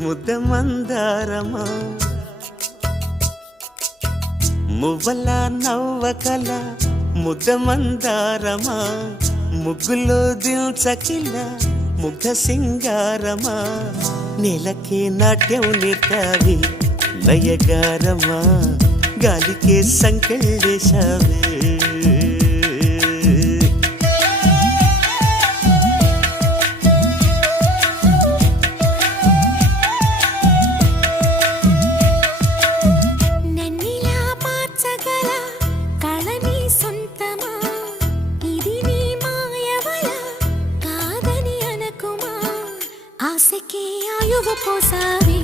ముద్ద మందారమా మువ్వల నవ్వకల ముద్ద మందారమా ముగ్గులో దిల్చకిల ముగ్ధ సింగారమా నేలకే నాట్యం నేర్తావి నయగారమా గాలికే సంకెళ్ళేశావే ఆశకే ఆయువు పోసావి